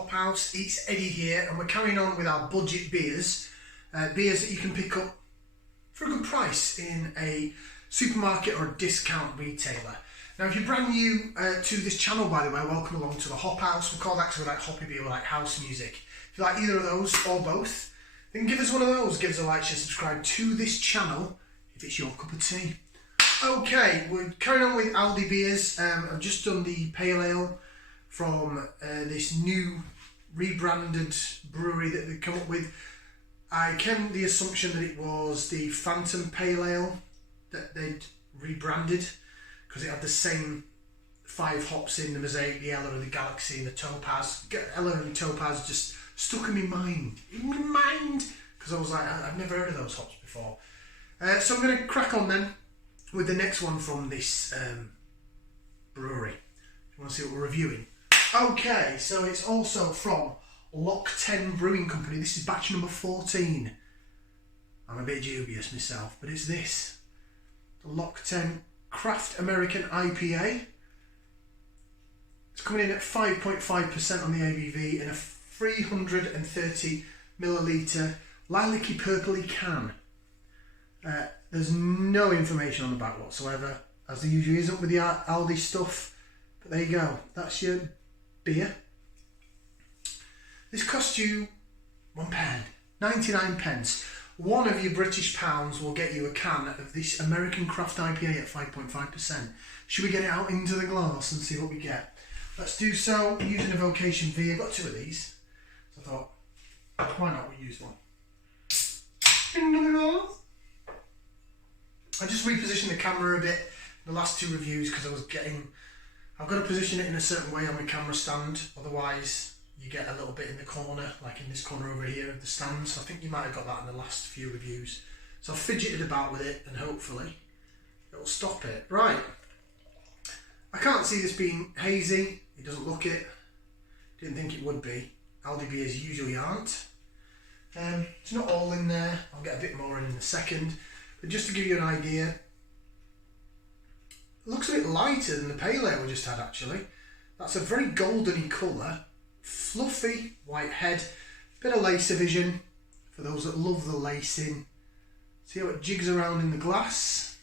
Hop House. It's Eddie here, and we're carrying on with our budget beers. Beers that you can pick up for a good price in a supermarket or a discount retailer. Now, if you're brand new to this channel, by the way, welcome along to the Hop House. We call that because we like hoppy beer, we like house music. If you like either of those or both, then give us one of those. Give us a like, share, subscribe to this channel if it's your cup of tea. Okay, we're carrying on with Aldi beers. I've just done the pale ale from this new rebranded brewery that they've come up with. I came with the assumption that it was the Phantom Pale Ale that they'd rebranded because it had the same 5 hops in the Mosaic, the Ella, the Galaxy, and the Topaz. Ella and Topaz just stuck in my mind. Because I was like, I've never heard of those hops before. So I'm going to crack on then with the next one from this brewery. You want to see what we're reviewing? Okay, so it's also from Ten Brewing Company. This is batch number 14. I'm a bit dubious myself, but it's this. The 10 Craft American IPA. It's coming in at 5.5% on the ABV in a 330 milliliter lilac-y purpley can. There's no information on the back whatsoever, as there usually isn't with the Aldi stuff. But there you go. That's your beer. This costs you £1, 99 pence. One of your British pounds will get you a can of this American Craft IPA at 5.5%. Should we get it out into the glass and see what we get? Let's do so using a Vocation V. I've got 2 of these. So I thought, why not we use one? I just repositioned the camera a bit in the last 2 reviews because I've got to position it in a certain way on my camera stand, otherwise you get a little bit in the corner, like in this corner over here of the stand. So I think you might have got that in the last few reviews. So I've fidgeted about with it and hopefully it'll stop it. Right, I can't see this being hazy. It doesn't look it. Didn't think it would be. Aldi beers usually aren't. It's not all in there. I'll get a bit more in a second. But just to give you an idea, it looks a bit lighter than the pale ale we just had actually. That's a very golden-y colour, fluffy white head, bit of lace vision for those that love the lacing. See how it jigs around in the glass?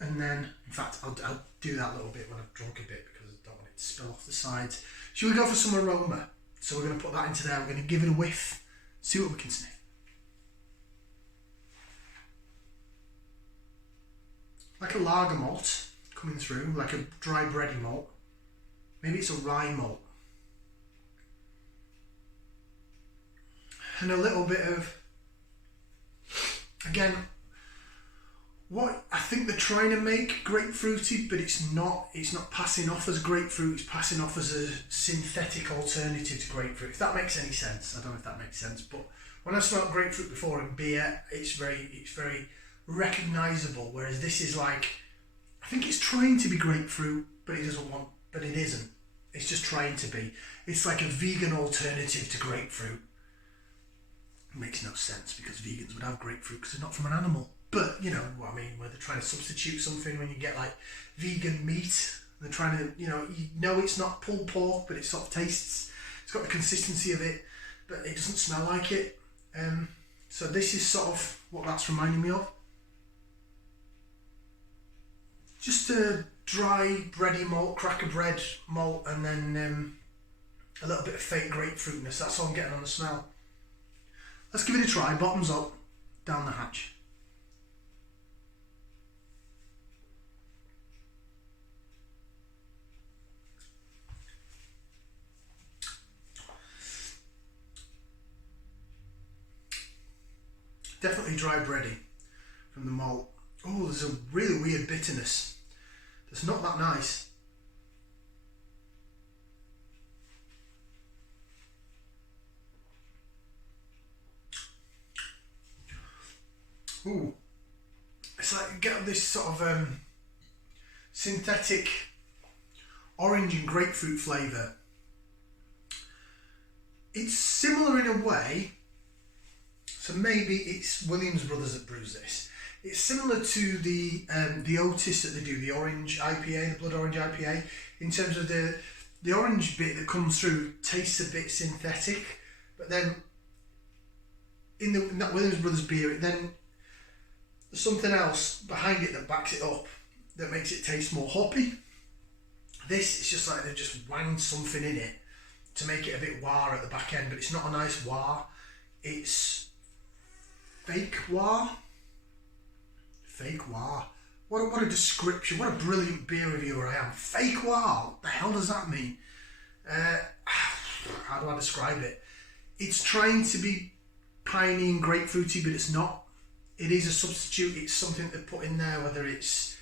And then, in fact, I'll do that a little bit when I've drunk a bit because I don't want it to spill off the sides. Should we go for some aroma? So we're going to put that into there, we're going to give it a whiff, see what we can sniff. Like a lager malt coming through, like a dry bready malt. Maybe it's a rye malt. And a little bit of, again, what I think they're trying to make grapefruity, but it's not passing off as grapefruit, it's passing off as a synthetic alternative to grapefruit, if that makes any sense. I don't know if that makes sense, but when I smelled grapefruit before in beer, it's very recognisable, whereas this is like, I think it's trying to be grapefruit, but it isn't. It's just trying to be. It's like a vegan alternative to grapefruit. It makes no sense because vegans would have grapefruit because they're not from an animal. But you know what I mean, where they're trying to substitute something when you get like vegan meat. They're trying to, you know it's not pulled pork, but it sort of tastes, it's got the consistency of it, but it doesn't smell like it. So this is sort of what that's reminding me of. Just a dry bready malt, cracker bread malt, and then a little bit of fake grapefruitness. That's all I'm getting on the smell. Let's give it a try. Bottoms up, down the hatch. Definitely dry bready from the malt. Oh, there's a really weird bitterness. It's not that nice. Ooh, it's like you get this sort of synthetic orange and grapefruit flavour. It's similar in a way, so maybe it's Williams Brothers that brews this. It's similar to the Otis that they do, the orange IPA, the blood orange IPA, in terms of the the orange bit that comes through tastes a bit synthetic, but then in that Williams Brothers beer, then there's something else behind it that backs it up that makes it taste more hoppy. This is just like they've just wanged something in it to make it a bit wah at the back end, but it's not a nice wah. It's fake wah. Fake wah. What a description. What a brilliant beer reviewer I am. Fake wah. What the hell does that mean? How do I describe it? It's trying to be piney and grapefruity, but it's not. It is a substitute. It's something to put in there, whether it's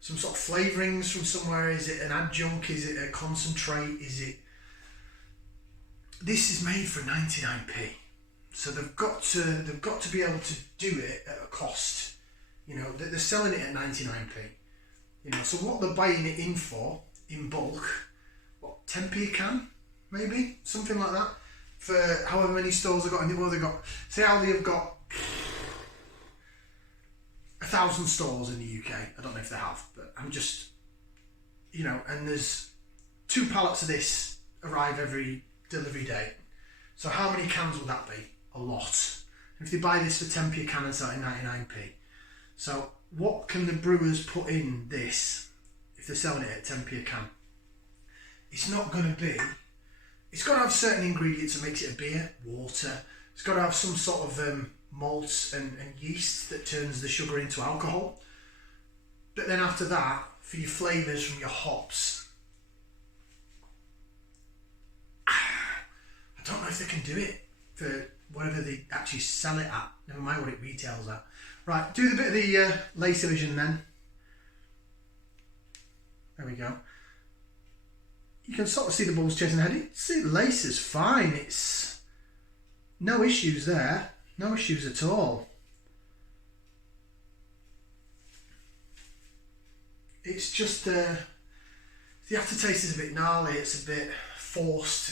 some sort of flavourings from somewhere. Is it an adjunct? Is it a concentrate? Is it... This is made for 99p. So they've got to be able to do it at a cost. You know, they're selling it at 99p. You know, so what they're buying it in for, in bulk, what, 10p a can? Maybe? Something like that. For however many stores they've got. And what have they got? Say Aldi have got 1,000 stores in the UK. I don't know if they have, but I'm just, you know, and there's 2 pallets of this arrive every delivery day. So how many cans would that be? A lot. And if they buy this for 10p a can and sell it at 99p. So what can the brewers put in this if they're selling it at 10p a can? It's not going to be... It's got to have certain ingredients that makes it a beer. Water. It's got to have some sort of malt and yeast that turns the sugar into alcohol. But then after that, for your flavours from your hops, I don't know if they can do it for whatever they actually sell it at. Never mind what it retails at. Right, do the bit of the lace division then. There we go. You can sort of see the balls chasing Eddy. See, the lace is fine. It's no issues there. No issues at all. It's just the aftertaste is a bit gnarly. It's a bit forced.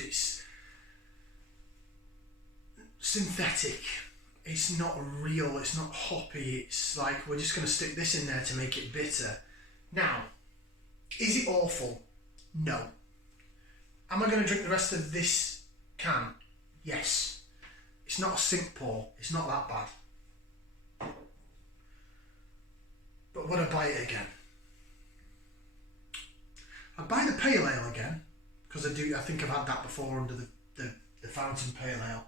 It's synthetic. It's not real. It's not hoppy. It's like we're just going to stick this in there to make it bitter. Now, is it awful? No. Am I going to drink the rest of this can? Yes. It's not a sink pour. It's not that bad. But would I buy it again? I'd buy the pale ale again, because I think I've had that before under the fountain pale ale.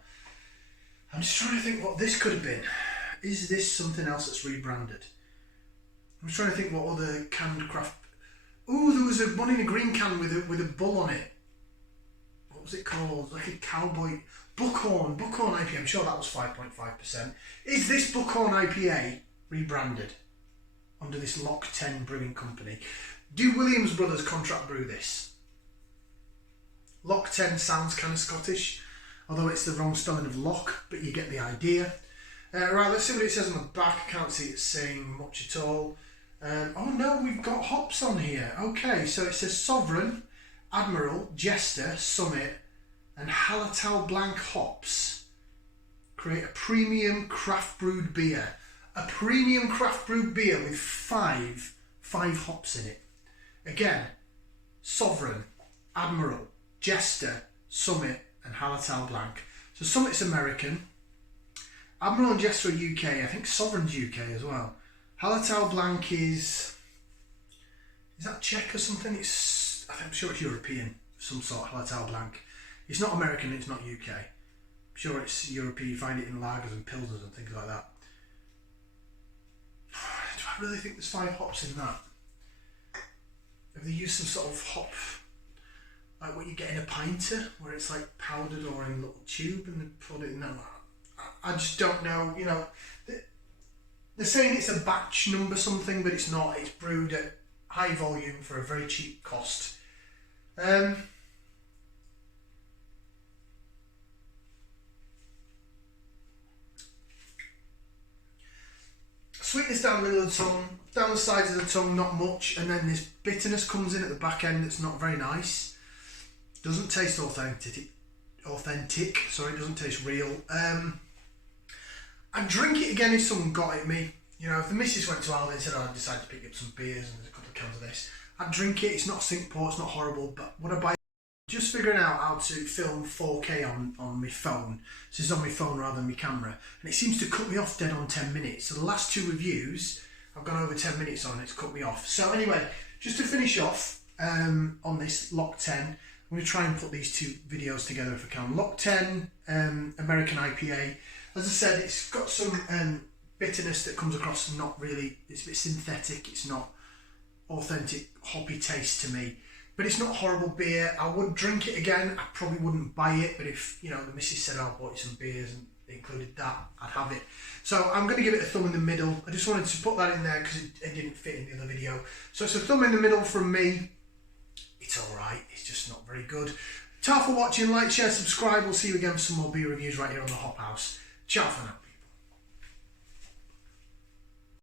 I'm just trying to think what this could have been. Is this something else that's rebranded? I'm trying to think what other canned craft... Oh, there was one in a green can with a bull on it. What was it called? Like a cowboy... Buckhorn IPA. I'm sure that was 5.5%. Is this Buckhorn IPA rebranded under this Ten Brewing company? Do Williams Brothers contract brew this? Ten sounds kind of Scottish, although it's the wrong spelling of lock, but you get the idea. Right, let's see what it says on the back. I can't see it saying much at all. Oh no, we've got hops on here. Okay, so it says Sovereign, Admiral, Jester, Summit, and Hallertau Blanc hops create a premium craft brewed beer. A premium craft brewed beer with five hops in it. Again, Sovereign, Admiral, Jester, Summit, and Hallertau Blanc. So Summit's American, Admiral and Jester are UK. I think Sovereign's UK as well. Hallertau Blanc is that Czech or something? I'm sure it's European of some sort. Hallertau Blanc. It's not American. It's not UK. I'm sure it's European. You find it in lagers and pilsners and things like that. Do I really think there's 5 hops in that? Have they used some sort of hop, like what you get in a pinter, where it's like powdered or in a little tube, and they put it in that? I just don't know. You know, they're saying it's a batch number something, but it's not. It's brewed at high volume for a very cheap cost. Sweetness down the middle of the tongue, down the sides of the tongue, not much, and then this bitterness comes in at the back end that's not very nice. Doesn't taste authentic. Sorry, it doesn't taste real. I'd drink it again if someone got it me. You know, if the missus went to Aldi and said, I decided to pick up some beers and there's a couple of cans of this, I'd drink it. It's not a sink pour, it's not horrible, but would I buy it? Just figuring out how to film 4K on my phone. So it's on my phone rather than my camera. And it seems to cut me off dead on 10 minutes. So the last 2 reviews, I've gone over 10 minutes on and it's cut me off. So anyway, just to finish off on this Lock 10, I'm going to try and put these 2 videos together if I can. Lock 10 American IPA. As I said, it's got some bitterness that comes across not really, it's a bit synthetic, it's not authentic hoppy taste to me. But it's not horrible beer. I would drink it again. I probably wouldn't buy it, but if, you know, the missus said, "Oh, I bought you some beers," and they included that, I'd have it. So I'm going to give it a thumb in the middle. I just wanted to put that in there because it didn't fit in the other video. So it's a thumb in the middle from me. It's alright. It's just not very good. Ta for watching. Like, share, subscribe. We'll see you again for some more beer reviews right here on the Hop House. Ciao for now.